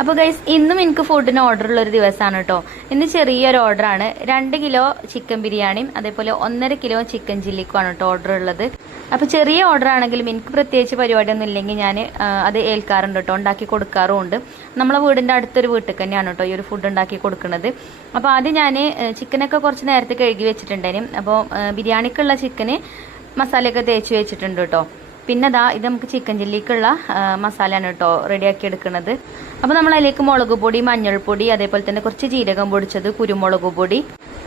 അപ്പോൾ ഗൈസ് ഇന്നും എനിക്ക് ഫുഡിന് ഓർഡർ ഉള്ള ഒരു ദിവസമാണ് കേട്ടോ. ഇന്ന് ചെറിയൊരു ഓർഡറാണ്. 2 കിലോ ചിക്കൻ ബിരിയാണിയും അതേപോലെ 1.5 കിലോ ചിക്കൻ ചില്ലിക്കുമാണ് കേട്ടോ ഓർഡർ ഉള്ളത്. അപ്പോൾ ചെറിയ ഓർഡർ ആണെങ്കിലും എനിക്ക് പ്രത്യേകിച്ച് പരിപാടിയൊന്നും ഇല്ലെങ്കിൽ ഞാൻ അത് ഏൽക്കാറുണ്ട് കേട്ടോ, ഉണ്ടാക്കി കൊടുക്കാറുമുണ്ട്. നമ്മളെ വീടിൻ്റെ അടുത്തൊരു വീട്ടിൽ തന്നെയാണ് കേട്ടോ ഈ ഒരു ഫുഡ് ഉണ്ടാക്കി കൊടുക്കുന്നത്. അപ്പോൾ ആദ്യം ഞാൻ ചിക്കനൊക്കെ കുറച്ച് നേരത്തെ കഴുകി വെച്ചിട്ടുണ്ടായിരുന്നു. അപ്പോൾ ബിരിയാണിക്കുള്ള ചിക്കന് മസാലയൊക്കെ തേച്ച് വെച്ചിട്ടുണ്ട് കേട്ടോ. പിന്നെ ഇത് നമുക്ക് ചിക്കൻ ചില്ലിക്കുള്ള മസാലയാണ് കേട്ടോ റെഡിയാക്കി എടുക്കുന്നത്. അപ്പോൾ നമ്മൾ അതിലേക്ക് മുളക് പൊടി, മഞ്ഞൾപ്പൊടി, അതേപോലെ തന്നെ കുറച്ച് ജീരകം പൊടിച്ചത്, കുരുമുളക് പൊടി,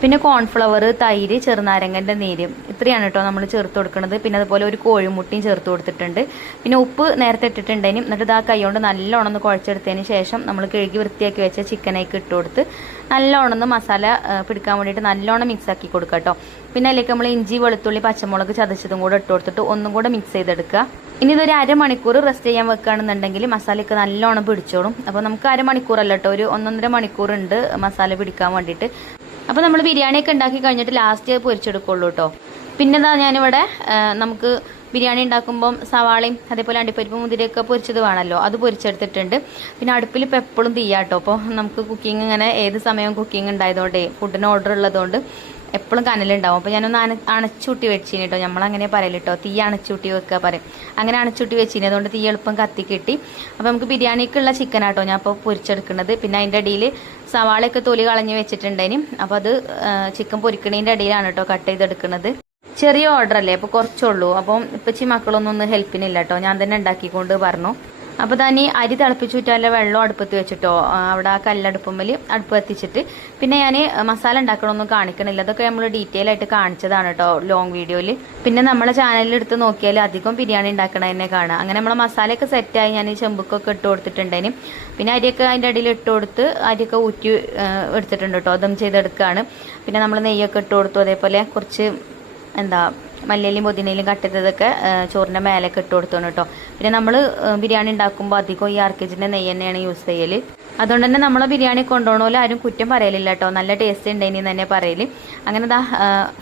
പിന്നെ കോൺഫ്ലവർ, തൈര്, ചെറുനാരങ്ങൻ്റെ നീര്, ഇത്രയാണ് കേട്ടോ നമ്മൾ ചേർത്ത് കൊടുക്കുന്നത്. പിന്നെ അതുപോലെ ഒരു കോഴിമുട്ടിയും ചേർത്ത് കൊടുത്തിട്ടുണ്ട്. പിന്നെ ഉപ്പ് നേരത്തെ ഇട്ടിട്ടുണ്ടെങ്കിലും എന്നിട്ട് കൈകൊണ്ട് നല്ലോണം ഒന്ന് കുഴച്ചെടുത്തതിന് ശേഷം നമ്മൾ കഴുകി വൃത്തിയാക്കി വെച്ച ചിക്കനേക്ക് ഇട്ട് കൊടുത്ത് നല്ലോണം ഒന്ന് മസാല പിടിക്കാൻ വേണ്ടിയിട്ട് നല്ലോണം മിക്സ് ആക്കി കൊടുക്കുക കേട്ടോ. പിന്നെ അതിലേക്ക് നമ്മൾ ഇഞ്ചി, വെളുത്തുള്ളി, പച്ചമുളക് ചതച്ചതും കൂടെ ഇട്ട് കൊടുത്തിട്ട് ഒന്നും കൂടെ മിക്സ് ചെയ്തെടുക്കുക. ഇനി ഇതൊരു അരമണിക്കൂർ റെസ്റ്റ് ചെയ്യാൻ വെക്കുകയാണെന്നുണ്ടെങ്കിൽ മസാലയൊക്കെ നല്ലോണം പിടിച്ചോളും. അപ്പോൾ നമുക്ക് അരമണിക്കൂറല്ല കേട്ടോ, ഒരു 1.5 മണിക്കൂറുണ്ട് മസാല പിടിക്കാൻ വേണ്ടിയിട്ട്. അപ്പോൾ നമ്മൾ ബിരിയാണിയൊക്കെ ഉണ്ടാക്കി കഴിഞ്ഞിട്ട് ലാസ്റ്റ് പൊരിച്ചെടുക്കുള്ളൂ കേട്ടോ. പിന്നെ ഞാനിവിടെ നമുക്ക് ബിരിയാണി ഉണ്ടാക്കുമ്പം സവാളയും അതേപോലെ അണ്ടിപ്പരിപ്പ്, മുന്തിരിയൊക്കെ പൊരിച്ചത് വേണമല്ലോ, അത് പൊരിച്ചെടുത്തിട്ടുണ്ട്. പിന്നെ അടുപ്പിൽ ഇപ്പോൾ എപ്പോഴും തീയാട്ടോ. അപ്പോൾ നമുക്ക് കുക്കിംഗ് ഇങ്ങനെ ഏത് സമയവും കുക്കിംഗ് ഉണ്ടായതുകൊണ്ടേ, ഫുഡിന് ഓർഡർ ഉള്ളതുകൊണ്ട് എപ്പോഴും കനലുണ്ടാവും. അപ്പോൾ ഞാനൊന്ന് അണച്ചൂട്ടി വെച്ചിന് കേട്ടോ, നമ്മളങ്ങനെ പറയല് കേട്ടോ, തീ അണച്ചൂട്ടി വെക്കുക പറയും. അങ്ങനെ അണച്ചൂട്ടി വെച്ചിന്, അതുകൊണ്ട് തീ എളുപ്പം കത്തി കിട്ടി. അപ്പോൾ നമുക്ക് ബിരിയാണിക്കുള്ള ചിക്കൻ ആട്ടോ ഞാൻ അപ്പോൾ പൊരിച്ചെടുക്കുന്നത്. പിന്നെ അതിൻ്റെ അടിയിൽ സവാളയൊക്കെ തൊലി കളഞ്ഞ് വെച്ചിട്ടുണ്ടേന്. അപ്പോൾ അത് ചിക്കൻ പൊരിക്കണതിൻ്റെ ഇടയിലാണ് കേട്ടോ കട്ട് ചെയ്തെടുക്കുന്നത്. ചെറിയ ഓർഡർ അല്ലേ, അപ്പോൾ കുറച്ചുള്ളൂ. അപ്പം ഇപ്പച്ചി മക്കളൊന്നും ഹെൽപ്പിനില്ല കേട്ടോ, ഞാൻ തന്നെ ഉണ്ടാക്കിക്കൊണ്ട് പറഞ്ഞു. അപ്പോൾ തന്നെ അരി തിളപ്പിച്ചുറ്റാനുള്ള വെള്ളം അടുപ്പത്ത് വെച്ചിട്ടോ, അവിടെ ആ കല്ലടുപ്പുമ്മൽ അടുപ്പ് കത്തിച്ചിട്ട്. പിന്നെ ഞാൻ മസാല ഉണ്ടാക്കണമൊന്നും കാണിക്കണില്ല, അതൊക്കെ നമ്മൾ ഡീറ്റെയിൽ ആയിട്ട് കാണിച്ചതാണ് കേട്ടോ ലോങ് വീഡിയോയിൽ. പിന്നെ നമ്മളെ ചാനലിൽ എടുത്ത് നോക്കിയാൽ അധികം ബിരിയാണി ഉണ്ടാക്കണ തന്നെ കാണാം. അങ്ങനെ നമ്മളെ മസാലയൊക്കെ സെറ്റായി ഞാൻ ചെമ്പുക്കൊക്കെ ഇട്ട് കൊടുത്തിട്ടുണ്ടേനും. പിന്നെ അരിയൊക്കെ അതിൻ്റെ അടിയിൽ ഇട്ട് കൊടുത്ത് അരിയൊക്കെ ഊറ്റി എടുത്തിട്ടുണ്ട് കേട്ടോ, ദം ചെയ്തെടുക്കുകയാണ്. പിന്നെ നമ്മൾ നെയ്യൊക്കെ ഇട്ട് കൊടുത്തു, അതേപോലെ കുറച്ച് മല്ലിയിലും പുതിനയിലും കട്ട് ചെയ്തതൊക്കെ ചോറിൻ്റെ മേലൊക്കെ ഇട്ട് കൊടുത്തോണം കേട്ടോ. പിന്നെ നമ്മൾ ബിരിയാണി ഉണ്ടാക്കുമ്പോൾ അധികം ഈ ആർക്കേജിൻ്റെ നെയ്യ് തന്നെയാണ് യൂസ് ചെയ്യൽ. അതുകൊണ്ട് തന്നെ നമ്മളെ ബിരിയാണി കൊണ്ടുപോകണമല്ലോ ആരും കുറ്റം പറയലില്ല കേട്ടോ, നല്ല ടേസ്റ്റ് ഉണ്ടെന്ന് തന്നെ പറയൽ. അങ്ങനെ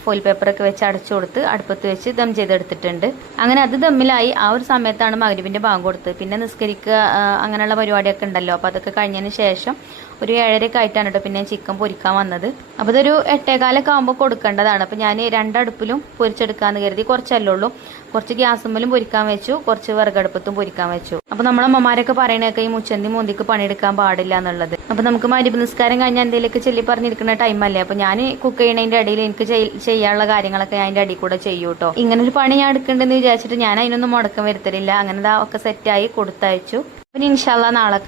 ഫോയിൽ പേപ്പറൊക്കെ വെച്ച് അടച്ചു കൊടുത്ത് അടുപ്പത്ത് വെച്ച് ദം ചെയ്തെടുത്തിട്ടുണ്ട്. അങ്ങനെ അത് ദമ്മിലായി. ആ ഒരു സമയത്താണ് മഗ്‌രിബിൻ്റെ ബാങ്ക് കൊടുത്ത്. പിന്നെ നിസ്കരിക്കുക അങ്ങനെയുള്ള പരിപാടിയൊക്കെ ഉണ്ടല്ലോ, അപ്പോൾ അതൊക്കെ കഴിഞ്ഞതിന് ശേഷം ഒരു 7:30 ആയിട്ടാണ് കേട്ടോ പിന്നെ ചിക്കൻ പൊരിക്കാൻ വന്നത്. അപ്പോൾ ഇതൊരു 8:15 ആകുമ്പോൾ കൊടുക്കേണ്ടതാണ്. അപ്പോൾ ഞാൻ 2 അടുപ്പിലും പൊരിച്ചെടുക്കാമെന്ന് കരുതി. കുറച്ചല്ലേ ഉള്ളൂ, കുറച്ച് ഗ്യാസുമ്മലും പൊരിക്കാൻ വെച്ചു, കുറച്ച് വിറകടുപ്പത്തും പൊരിക്കാൻ വെച്ചു. അപ്പോൾ നമ്മളെ അമ്മമാരൊക്കെ പറയണൊക്കെ ഈ മുച്ചന്തി മുന്തിക്ക് പണിയെടുക്കാൻ പാടില്ല എന്നുള്ളത്. അപ്പോൾ നമുക്ക് മഗ്‌രിബ് നിസ്കാരം കഴിഞ്ഞാൽ എന്തെങ്കിലുമൊക്കെ ചൊല്ലി പറഞ്ഞിരിക്കുന്ന ടൈമല്ലേ, അപ്പോൾ ഞാൻ കുക്ക് ചെയ്യണതിൻ്റെ ഇടയിൽ എനിക്ക് ചെയ്യാനുള്ള കാര്യങ്ങളൊക്കെ ഞാൻ അതിൻ്റെ അടിയിൽ കൂടെ ചെയ്യൂ കേട്ടോ. ഇങ്ങനെ ഒരു പണി ഞാൻ എടുക്കേണ്ടെന്ന് വിചാരിച്ചിട്ട് ഞാൻ അതിനൊന്നും മുടക്കം വരുത്തലില്ല. അങ്ങനെ ഒക്കെ സെറ്റായി കൊടുത്തയച്ചു. പിന്നെ ഇൻഷാല്ലാ നാളെ